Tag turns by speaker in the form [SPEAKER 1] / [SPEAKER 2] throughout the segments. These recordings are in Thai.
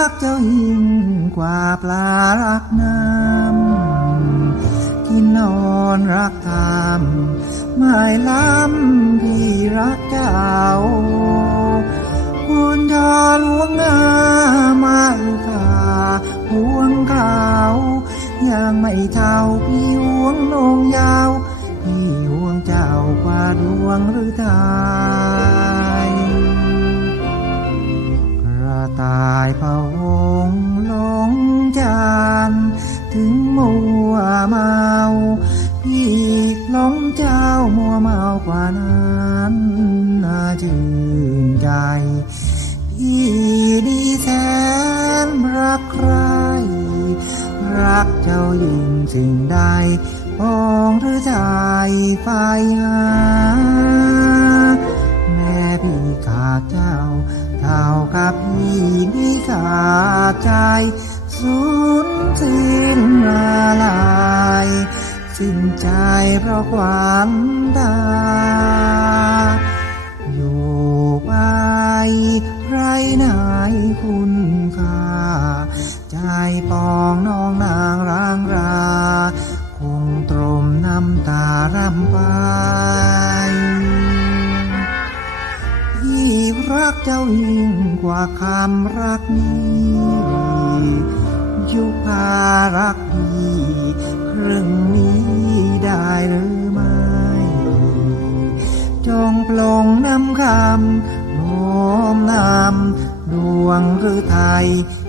[SPEAKER 1] รักเจ้ายิ่งกว่าปลารักน้ำที่นอนรักธรรมไม่ล้ำพี่รักเจ้าคุณทอหลวงหน้ามาอุคาหวงเขายังไม่เท่าพี่หวงนงยาว พี่หวงเจ้ากว่าดวงหรือทย พี่หลงเจ้ามัวเมากว่านั้นน่าชื่นใจ พี่ดีแสนรักใคร รักเจ้ายิ่งสิ่งใดปองหรือใจไฟหาแม่พี่ขาดเจ้าเท่ากับพี่นี่ขาดใจสูญสิ้นละลาย สิ้นใจเพราะความตาอยู่ไปไรไหนคุณค่า ใจปองน้องนางร่างรา คงตรมน้ำตารำไปพี่รักเจ้ายิ่งกว่าคำรักนี้ยุพารักพี่ครึ่งนี้ นำคำโน้มนำดวงคือไทย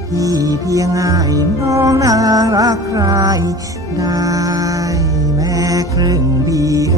[SPEAKER 1] ที่เพียงง่ายน้องนารักใครได้แม่ครึ่งปีเอ